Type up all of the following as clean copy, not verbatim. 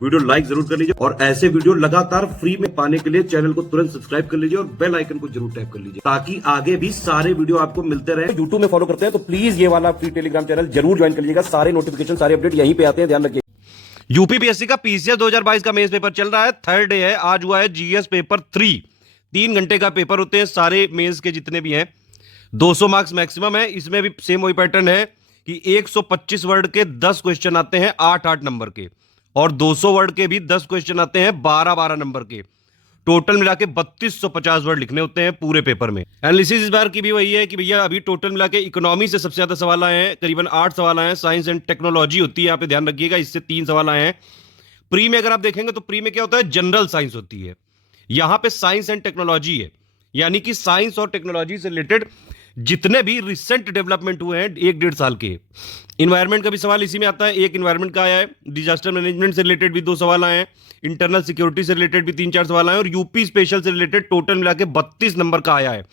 Video like जरूर कर लीजिए और ऐसे वीडियो लगातार फ्री में पाने के लिए चैनल को तुरंत सब्सक्राइब कर लीजिए और बेल आइकन को जरूर टैप कर लीजिए ताकि आगे भी सारे वीडियो आपको मिलते रहे। यूट्यूब में फॉलो करते हैं तो प्लीज ये वाला फ्री टेलीग्राम चैनल जरूर ज्वाइन कर लीजिएगा। सारे नोटिफिकेशन सारे अपडेट यहीं पे आते हैं, ध्यान रखिए। यूपीपीएससी का पीसीएस 2022 का मेंस पेपर चल रहा है, थर्ड डे है। आज हुआ है जीएस पेपर 3। 3 घंटे का पेपर होते हैं सारे मेंस के जितने भी हैं। 200 मार्क्स मैक्सिमम है। इसमें भी सेम वही पैटर्न है कि 125 वर्ड के 10 क्वेश्चन आते हैं 8-8 नंबर के, और 200 वर्ड के भी 10 क्वेश्चन आते हैं 12-12 नंबर के। टोटल मिला के 3250 वर्ड लिखने होते हैं पूरे पेपर में। एनालिसिस इस बार की भी वही है कि भैया अभी टोटल मिला के इकोनॉमी से सबसे ज्यादा सवाल आए हैं, करीबन 8 सवाल आए हैं। साइंस एंड टेक्नोलॉजी होती है, यहाँ पे ध्यान रखिएगा, इससे 3 सवाल आए हैं। प्री में अगर आप देखेंगे तो प्री में क्या होता है, जनरल साइंस होती है। यहां पे साइंस एंड टेक्नोलॉजी है, यानी कि साइंस और टेक्नोलॉजी से रिलेटेड जितने भी रिसेंट डेवलपमेंट हुए हैं 1-1.5 साल के। इन्वायरमेंट का भी सवाल इसी में आता है, एक इन्वायरमेंट का आया है। डिजास्टर मैनेजमेंट से रिलेटेड भी 2 सवाल आए हैं। इंटरनल सिक्योरिटी से रिलेटेड भी 3-4 सवाल आए, और यूपी स्पेशल से रिलेटेड टोटल मिला के 32 नंबर का आया है।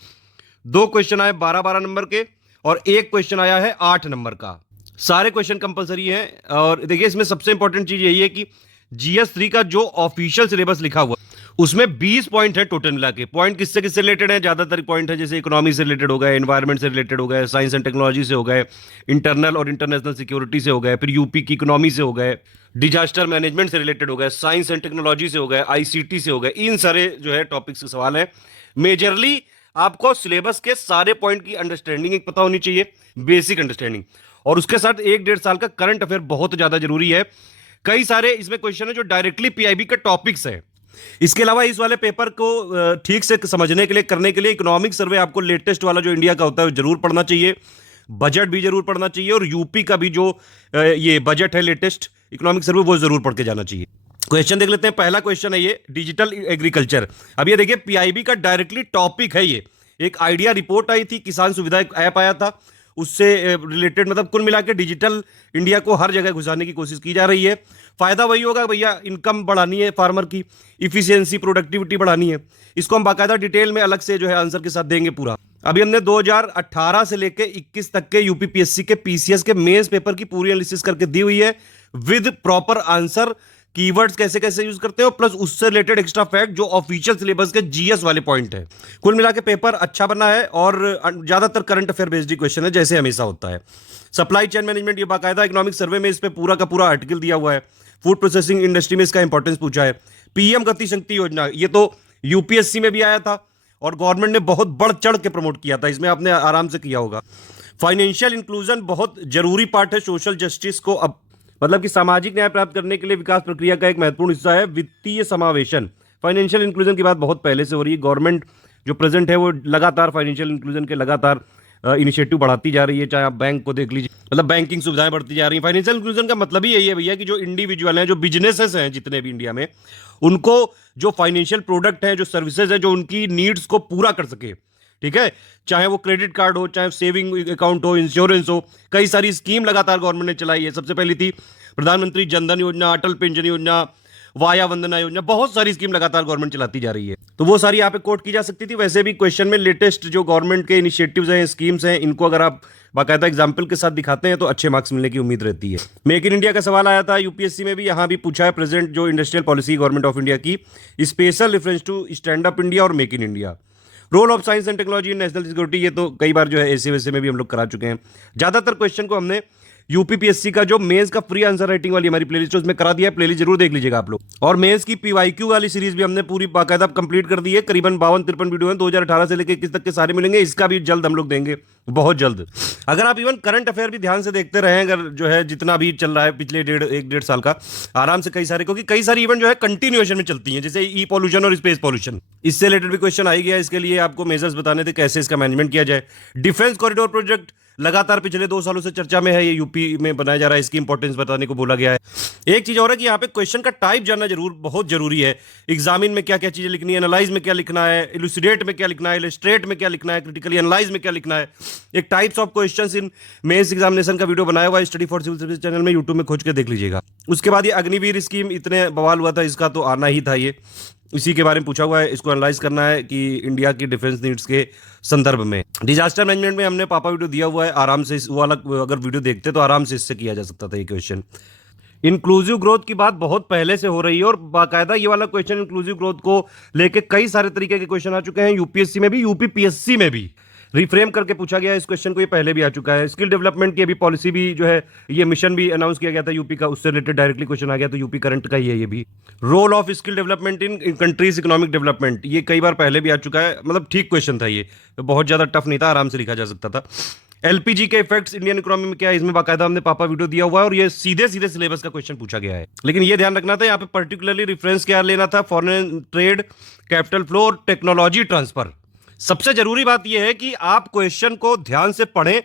2 क्वेश्चन आए 12-12 नंबर के, और 1 क्वेश्चन आया है 8 नंबर का। सारे क्वेश्चन कंपलसरी हैं। और देखिए इसमें सबसे इंपॉर्टेंट चीज यही है कि जीएस 3 का जो ऑफिशियल सिलेबस लिखा हुआ उसमें 20 पॉइंट है टोटल मिला के। पॉइंट किससे किससे रिलेटेड है, ज्यादातर पॉइंट है जैसे इकोनॉमी से रिलेटेड हो गए, एनवायरमेंट से रिलेटेड हो गए, साइंस एंड टेक्नोलॉजी से हो गए, इंटरनल और इंटरनेशनल सिक्योरिटी से हो गए, फिर यूपी की इकोनॉमी से हो गए, डिजास्टर मैनेजमेंट से रिलेटेड हो गए, साइंस एंड टेक्नोलॉजी से हो गए, आईसीटी से हो गए। इन सारे जो है टॉपिक्स के सवाल है। मेजरली आपको सिलेबस के सारे पॉइंट की अंडरस्टैंडिंग एक पता होनी चाहिए, बेसिक अंडरस्टैंडिंग, और उसके साथ 1-1.5 साल का करंट अफेयर बहुत ज्यादा जरूरी है। कई सारे इसमें क्वेश्चन है जो डायरेक्टली पीआईबी के टॉपिक्स है। इसके अलावा इस वाले पेपर को ठीक से समझने के लिए, करने के लिए इकोनॉमिक सर्वे आपको लेटेस्ट वाला जो इंडिया का होता है जरूर पढ़ना चाहिए। बजट भी जरूर पढ़ना चाहिए, और यूपी का भी जो ये बजट है लेटेस्ट इकोनॉमिक सर्वे वो जरूर पढ़ के जाना चाहिए। क्वेश्चन देख लेते हैं। पहला क्वेश्चन है ये, डिजिटल एग्रीकल्चर। अब ये देखिए पीआईबी का डायरेक्टली टॉपिक है ये। एक आइडिया रिपोर्ट आई थी, किसान सुविधा ऐप आया था, उससे रिलेटेड मतलब कुल मिला के डिजिटल इंडिया को हर जगह घुसाने की कोशिश की जा रही है। फायदा वही होगा भैया, इनकम बढ़ानी है फार्मर की, इफिशियंसी प्रोडक्टिविटी बढ़ानी है। इसको हम बाकायदा डिटेल में अलग से जो है आंसर के साथ देंगे पूरा। अभी हमने 2018 से लेके 21 तक के यूपीपीएससी के पीसीएस के मेंस पेपर की पूरी एनालिसिस करके दी हुई है, विद प्रॉपर आंसर, कीवर्ड्स कैसे कैसे यूज करते हो, प्लस उससे रिलेटेड एक्स्ट्रा फैक्ट जो ऑफिशियल सिलेबस के जीएस वाले पॉइंट है। कुल मिला के पेपर अच्छा बना है, और ज्यादातर करंट अफेयर बेस्ड क्वेश्चन है जैसे हमेशा होता है। सप्लाई चेन मैनेजमेंट, ये बाकायदा इकोनॉमिक सर्वे में इस पे पूरा का पूरा आर्टिकल दिया हुआ है। फूड प्रोसेसिंग इंडस्ट्री में इसका इंपॉर्टेंस पूछा है। पीएम गति शक्ति योजना, ये तो यूपीएससी में भी आया था और गवर्नमेंट ने बहुत बढ़ चढ़ के प्रमोट किया था, इसमें आपने आराम से किया होगा। फाइनेंशियल इंक्लूजन बहुत जरूरी पार्ट है सोशल जस्टिस को, अब मतलब कि सामाजिक न्याय प्राप्त करने के लिए विकास प्रक्रिया का एक महत्वपूर्ण हिस्सा है वित्तीय समावेशन। फाइनेंशियल इंक्लूजन की बात बहुत पहले से हो रही है। गवर्नमेंट जो प्रेजेंट है वो लगातार फाइनेंशियल इंक्लूजन के लगातार इनिशिएटिव बढ़ाती जा रही है। चाहे आप बैंक को देख लीजिए, मतलब बैंकिंग सुविधाएं बढ़ती जा रही हैं। फाइनेंशियल इंक्लूजन का मतलब ही यही है भैया कि जो इंडिविजुअल हैं, जो बिजनेसेस हैं जितने भी इंडिया में, उनको जो फाइनेंशियल प्रोडक्ट है, जो सर्विसेज है, जो उनकी नीड्स को पूरा कर सके। ठीक है, चाहे वो क्रेडिट कार्ड हो, चाहे सेविंग अकाउंट हो, इंश्योरेंस हो, कई सारी स्कीम लगातार गवर्नमेंट ने चलाई है। सबसे पहली थी प्रधानमंत्री जनधन योजना, अटल पेंशन योजना, वाया वंदना योजना, बहुत सारी स्कीम लगातार गवर्नमेंट चलाती जा रही है। तो वो सारी यहाँ पे कोट की जा सकती थी। वैसे भी क्वेश्चन में लेटेस्ट जो गवर्नमेंट के इनिशिएटिव्स हैं, स्कीम्स हैं, इनको अगर आप बाकायदा एग्जाम्पल के साथ दिखाते हैं तो अच्छे मार्क्स मिलने की उम्मीद रहती है। मेक इन इंडिया का सवाल आया था यूपीएससी में भी, यहाँ भी पूछा है प्रेजेंट जो industrial policy government of India की, special reference to stand up India और make in India. Role of science and technology in national security, ये तो कई बार जो है ऐसे वैसे में भी हम लोग करा चुके हैं। ज्यादातर क्वेश्चन को हमने यूपीपीएससी का जो मेंस का फ्री आंसर राइटिंग वाली हमारी प्लेलिस्ट है उसमें करा दिया है, प्लेलिस्ट जरूर देख लीजिएगा आप लोग। और मेंस की पीवाईक्यू वाली सीरीज भी हमने पूरी बाकायदा कंप्लीट कर दी है। करीबन 52-53 वीडियो हैं, 2018 से लेकर 21 तक के सारे मिलेंगे। इसका भी जल्द हम लोग देंगे, बहुत जल्द। अगर आप इवन करंट अफेयर भी ध्यान से देखते रहे, अगर जो है जितना भी चल रहा है पिछले 1-1.5 साल का, आराम से कई सारे, क्योंकि कई सारी इवन जो है कंटिन्यूएशन में चलती हैं, जैसे ई पॉल्यूशन और स्पेस पॉल्यूशन, इससे रिलेटेड भी क्वेश्चन आ गया। इसके लिए आपको मेजर्स बताने थे कैसे इसका मैनेजमेंट किया जाए। डिफेंस कॉरिडोर प्रोजेक्ट लगातार पिछले 2 सालों से चर्चा में है, ये यूपी में बनाया जा रहा है, इसकी इंपॉर्टेंस बताने को बोला गया है। एक चीज और है कि यहाँ पे क्वेश्चन का टाइप जानना जरूर बहुत जरूरी है। एग्जामिन में क्या क्या चीजें लिखनी है, एनालाइज में क्या लिखना है, इलुसिडेट में क्या लिखना है, इलस्ट्रेट में क्या लिखना है, क्रिटिकली एनालाइज में क्या लिखना है। एक types of questions in mains examination का वीडियो बनाया हुआ है study for civil service channel में, यूट्यूब में खोज के देख लीजिएगा। उसके बाद ये अग्निवीर स्कीम, इतने बवाल हुआ था, इसका तो आना ही था। ये इसी के बारे में पूछा हुआ है, इसको एनालाइज करना है कि इंडिया की डिफेंस नीड्स के संदर्भ में। डिजास्टर मैनेजमेंट में हमने पापा वीडियो दिया हुआ है, आराम से इस वाला अगर वीडियो देखते तो आराम से इससे किया जा सकता था ये क्वेश्चन। इंक्लूसिव ग्रोथ की बात बहुत पहले से हो रही है और बाकायदा ये वाला क्वेश्चन इंक्लूसिव ग्रोथ को लेके कई सारे तरीके के क्वेश्चन आ चुके हैं, यूपीएससी में भी, यूपीपीएससी में भी रिफ्रेम करके पूछा गया है इस क्वेश्चन को, ये पहले भी आ चुका है। स्किल डेवलपमेंट की अभी पॉलिसी भी जो है, ये मिशन भी अनाउंस किया गया था यूपी का, उससे रिलेटेड डायरेक्टली क्वेश्चन आ गया, तो यूपी करंट का ही है ये भी। Role of skill development in countries economic development, ये कई बार पहले भी आ चुका है, मतलब ठीक क्वेश्चन था ये, बहुत ज्यादा टफ नहीं था, आराम से लिखा जा सकता था। एलपीजी के इफेक्ट्स इंडियन इकोनॉमी में क्या है, इसमें बाकायदा हमने पापा वीडियो दिया हुआ है और ये सीधे सीधे सिलेबस का क्वेश्चन पूछा गया है। लेकिन ये ध्यान रखना था, यहाँ पे पर्टिकुलरली रेफरेंस क्या लेना था, फॉरेन ट्रेड, कैपिटल फ्लो और टेक्नोलॉजी ट्रांसफर। सबसे जरूरी बात यह है कि आप क्वेश्चन को ध्यान से पढ़ें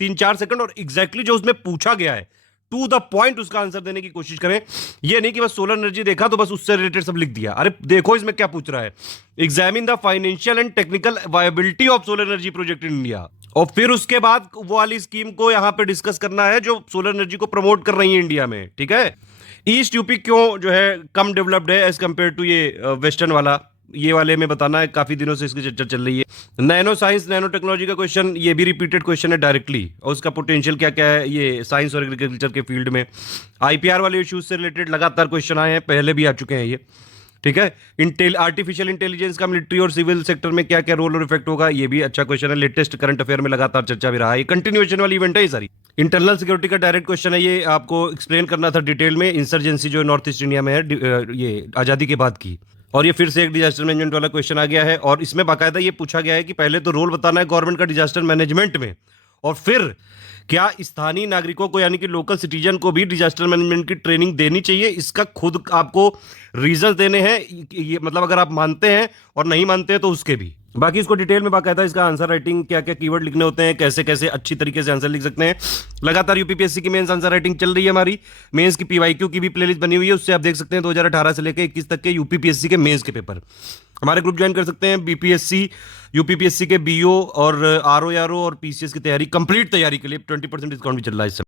3-4 सेकंड और एग्जैक्टली जो उसमें पूछा गया है टू द पॉइंट उसका आंसर देने की कोशिश करें। यह नहीं कि बस सोलर एनर्जी देखा तो बस उससे रिलेटेड सब लिख दिया। अरे देखो इसमें क्या पूछ रहा है, examine the financial and technical viability of solar energy project in India, और फिर उसके बाद वो वाली स्कीम को यहां पे डिस्कस करना है जो सोलर एनर्जी को प्रमोट कर रही है इंडिया में, ठीक है। ईस्ट यूपी क्यों जो है कम डेवलप्ड है एज कंपेयर टू ये वेस्टर्न वाला, ये वाले में बताना है, काफी दिनों से इसकी चर्चा चल रही है। नैनो साइंस नैनो टेक्नोलॉजी का क्वेश्चन, ये भी रिपीटेड क्वेश्चन है डायरेक्टली, और उसका पोटेंशियल क्या क्या है ये साइंस और एग्रीकल्चर के फील्ड में। आईपीआर वाले इश्यूज से रिलेटेड लगातार क्वेश्चन आए हैं, पहले भी आ चुके हैं ये, ठीक है। आर्टिफिशियल इंटेलिजेंस का मिलिट्री और सिविल सेक्टर में क्या क्या रोल और इफेक्ट होगा, ये भी अच्छा क्वेश्चन है, लेटेस्ट करंट अफेयर में लगातार चर्चा भी रहा है, कंटिन्यूएशन वाली इवेंट है ये सारी। इंटरनल सिक्योरिटी का डायरेक्ट क्वेश्चन है, ये आपको एक्सप्लेन करना था डिटेल में, इंसर्जेंसी जो नॉर्थ ईस्ट इंडिया में है ये आज़ादी के बाद की, और ये फिर से एक डिजास्टर मैनेजमेंट वाला क्वेश्चन आ गया है, और इसमें बाकायदा ये पूछा गया है कि पहले तो रोल बताना है गवर्नमेंट का डिजास्टर मैनेजमेंट में, और फिर क्या स्थानीय नागरिकों को यानी कि लोकल सिटीजन को भी डिजास्टर मैनेजमेंट की ट्रेनिंग देनी चाहिए, इसका खुद आपको रीजन देने हैं, ये मतलब अगर आप मानते हैं और नहीं मानते हैं तो उसके भी। बाकी इसको डिटेल में बाकायदा इसका आंसर राइटिंग क्या क्या कीवर्ड लिखने होते हैं, कैसे कैसे अच्छी तरीके से आंसर लिख सकते हैं। लगातार यूपीपीएससी की मेंस आंसर राइटिंग चल रही है हमारी, मेंस की पीवाईक्यू की भी प्लेलिस्ट बनी हुई है, उससे आप देख सकते हैं 2018 से लेकर 21 तक के यूपीपीएससी के मेंस के पेपर। हमारे ग्रुप ज्वाइन कर सकते हैं, बीपीएससी यूपीपीएससी के बीओ और आरओ और पीसीएस की तैयारी, कंप्लीट तैयारी के लिए 20% डिस्काउंट भी चल रहा है इस समय।